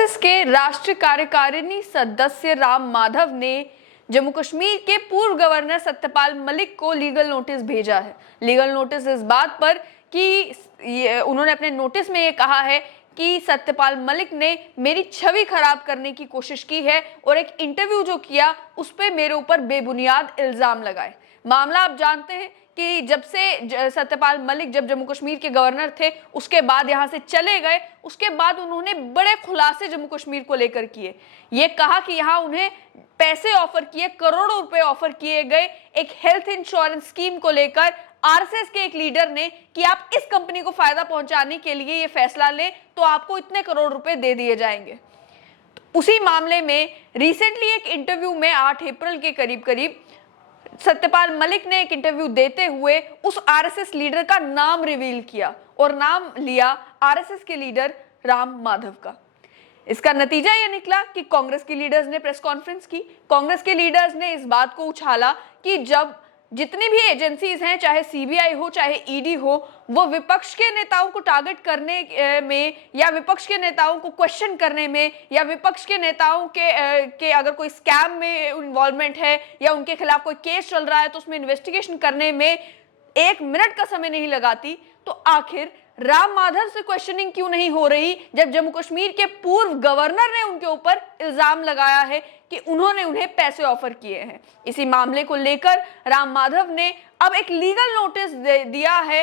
RSS के राष्ट्रीय कार्यकारिणी सदस्य राम माधव ने जम्मू कश्मीर के पूर्व गवर्नर सत्यपाल मलिक को लीगल नोटिस भेजा है। लीगल नोटिस इस बात पर कि उन्होंने अपने नोटिस में ये कहा है कि सत्यपाल मलिक ने मेरी छवि खराब करने की कोशिश की है और एक इंटरव्यू जो किया उस पर मेरे ऊपर बेबुनियाद इल्जाम लगाए। मामला आप जानते हैं कि जब से सत्यपाल मलिक जब जम्मू कश्मीर के गवर्नर थे उसके बाद यहां से चले गए, उसके बाद उन्होंने बड़े खुलासे जम्मू कश्मीर को लेकर किए। ये कहा कि यहां उन्हें पैसे ऑफर किए, करोड़ों रुपए ऑफर किए गए एक हेल्थ इंश्योरेंस स्कीम को लेकर। आरएसएस के एक लीडर ने कि आप इस कंपनी को फायदा पहुंचाने के लिए ये फैसला लें तो आपको इतने करोड़ रुपए दे दिए जाएंगे। उसी मामले में रिसेंटली एक इंटरव्यू में 8 अप्रैल के करीब सत्यपाल मलिक ने एक इंटरव्यू देते हुए उस आरएसएस लीडर का नाम रिवील किया और नाम लिया आरएसएस के लीडर राम माधव का। इसका नतीजा यह निकला कि कांग्रेस के लीडर्स ने प्रेस कॉन्फ्रेंस की। कांग्रेस के लीडर्स ने इस बात को उछाला कि जब जितनी भी एजेंसीज हैं, चाहे सीबीआई हो चाहे ईडी हो, वो विपक्ष के नेताओं को टारगेट करने में या विपक्ष के नेताओं को क्वेश्चन करने में या विपक्ष के नेताओं के अगर कोई स्कैम में इन्वॉल्वमेंट है या उनके खिलाफ कोई केस चल रहा है तो उसमें इन्वेस्टिगेशन करने में 1 मिनट का समय नहीं लगाती, तो आखिर राम माधव से क्वेश्चनिंग क्यों नहीं हो रही जब जम्मू कश्मीर के पूर्व गवर्नर ने उनके ऊपर इल्जाम लगाया है कि उन्होंने उन्हें पैसे ऑफर किए हैं। इसी मामले को लेकर राम माधव ने अब एक लीगल नोटिस दिया है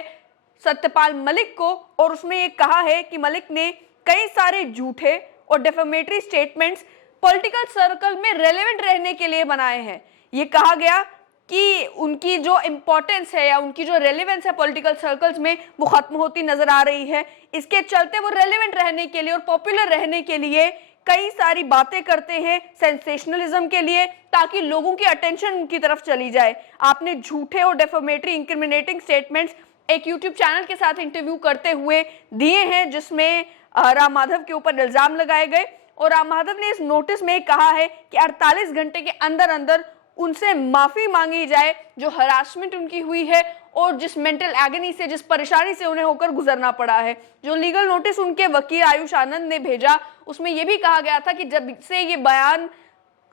सत्यपाल मलिक को और उसमें ये कहा है कि मलिक ने कई सारे झूठे और डिफेमेटरी स्टेटमेंट्स पॉलिटिकल सर्कल में रेलेवेंट रहने के लिए बनाए हैं। ये कहा गया कि उनकी जो इम्पोर्टेंस है या उनकी जो रेलेवेंस है पॉलिटिकल सर्कल्स में वो खत्म होती नजर आ रही है। इसके चलते वो रेलेवेंट रहने के लिए और पॉपुलर रहने के लिए कई सारी बातें करते हैं सेंसेशनलिज्म के लिए, ताकि लोगों की अटेंशन उनकी तरफ चली जाए। आपने झूठे और डेफेमेटरी इंक्रिमिनेटिंग स्टेटमेंट्स एक यूट्यूब चैनल के साथ इंटरव्यू करते हुए दिए हैं जिसमें राम माधव के ऊपर इल्जाम लगाए गए और राम माधव ने इस नोटिस में कहा है कि 48 घंटे के अंदर अंदर उनसे माफी मांगी जाए जो हरासमेंट उनकी हुई है और जिस मेंटल एगनी से, जिस परेशानी से उन्हें होकर गुजरना पड़ा है। जो लीगल नोटिस उनके वकील आयुष आनंद ने भेजा उसमें यह भी कहा गया था कि जब से ये बयान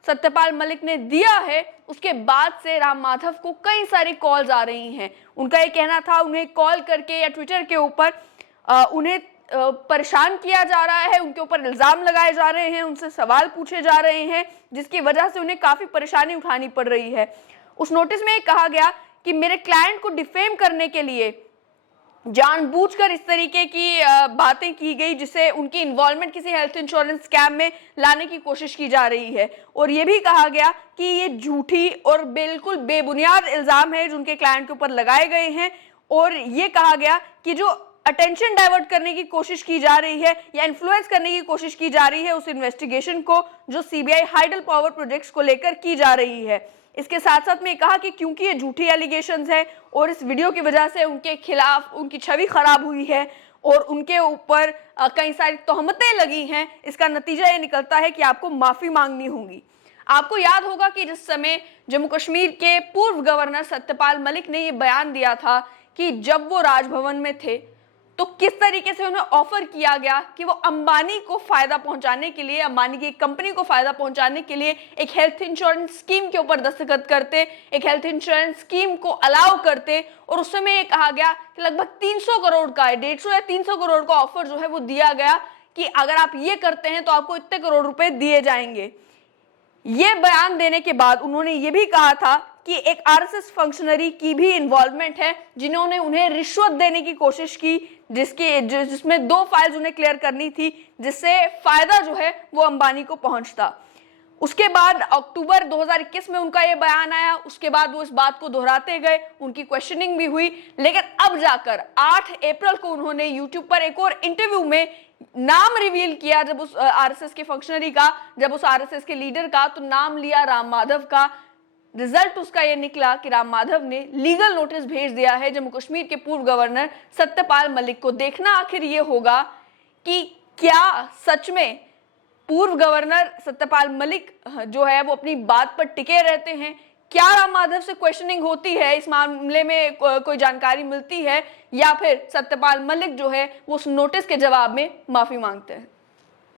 सत्यपाल मलिक ने दिया है उसके बाद से राम माधव को कई सारी कॉल्स आ रही हैं। उनका ये कहना था उन्हें कॉल करके या ट्विटर के ऊपर उन्हें परेशान किया जा रहा है, उनके ऊपर इल्जाम लगाए जा रहे हैं, उनसे सवाल पूछे जा रहे हैं जिसकी वजह से उन्हें काफी परेशानी उठानी पड़ रही है। उस नोटिस में कहा गया कि मेरे क्लाइंट को डिफेम करने के लिए जानबूझकर इस तरीके की बातें की गई जिससे उनकी इन्वॉल्वमेंट किसी हेल्थ इंश्योरेंस स्कैम में लाने की कोशिश की जा रही है। और ये भी कहा गया कि ये झूठी और बिल्कुल बेबुनियाद इल्जाम है जो उनके क्लाइंट के ऊपर लगाए गए हैं और ये कहा गया कि जो अटेंशन डाइवर्ट करने की कोशिश की जा रही है या इन्फ्लुएंस करने की कोशिश की जा रही है उस इन्वेस्टिगेशन को जो सीबीआई हाइडल पावर प्रोजेक्ट्स को लेकर की जा रही है। इसके साथ साथ में कहा कि क्योंकि ये झूठी एलिगेशंस है और इस वीडियो की वजह से उनके खिलाफ उनकी छवि खराब हुई है और उनके ऊपर कई सारी तोहमतें लगी हैं, इसका नतीजा ये निकलता है कि आपको माफी मांगनी होगी। आपको याद होगा कि जिस समय जम्मू कश्मीर के पूर्व गवर्नर सत्यपाल मलिक ने ये बयान दिया था कि जब वो राजभवन में थे तो किस तरीके से उन्हें ऑफर किया गया कि वो अंबानी को फायदा पहुंचाने के लिए, अंबानी की कंपनी को फायदा पहुंचाने के लिए एक हेल्थ इंश्योरेंस स्कीम के ऊपर दस्तखत करते, एक हेल्थ इंश्योरेंस स्कीम को अलाउ करते और उस समय ये कहा गया कि लगभग 300 करोड़ का 150 या 300 करोड़ का ऑफर जो है वो दिया गया कि अगर आप ये करते हैं तो आपको इतने करोड़ रुपए दिए जाएंगे। ये बयान देने के बाद उन्होंने ये भी कहा था कि एक आरएसएस फंक्शनरी की भी इन्वॉल्वमेंट है जिन्होंने उन्हें रिश्वत देने की कोशिश की जिसमें 2 फाइल्स उन्हें क्लियर करनी थी जिससे फायदा जो है वो अंबानी को पहुंचता। उसके बाद अक्टूबर 2021 में उनका ये बयान आया, उसके बाद वो इस बात को दोहराते गए, उनकी क्वेश्चनिंग भी हुई, लेकिन अब जाकर 8 अप्रैल को उन्होंने यूट्यूब पर एक और इंटरव्यू में नाम रिवील किया जब उस आरएसएस के फंक्शनरी का, जब उस आरएसएस के लीडर का, तो नाम लिया राम माधव का। रिजल्ट उसका यह निकला कि राम माधव ने लीगल नोटिस भेज दिया है जम्मू कश्मीर के पूर्व गवर्नर सत्यपाल मलिक को। देखना आखिर ये होगा कि क्या सच में पूर्व गवर्नर सत्यपाल मलिक जो है वो अपनी बात पर टिके रहते हैं, क्या राम माधव से क्वेश्चनिंग होती है, इस मामले में कोई जानकारी मिलती है, या फिर सत्यपाल मलिक जो है वो उस नोटिस के जवाब में माफी मांगते हैं।